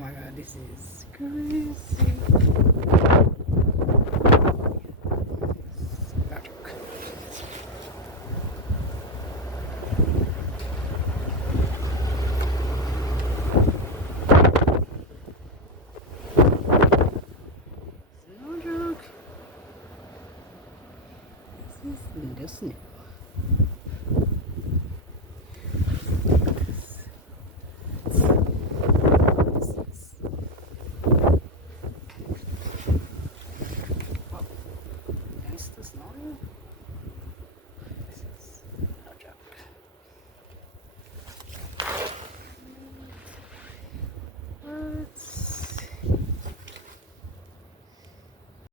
my god, this is crazy. Magic. No joke. This is new.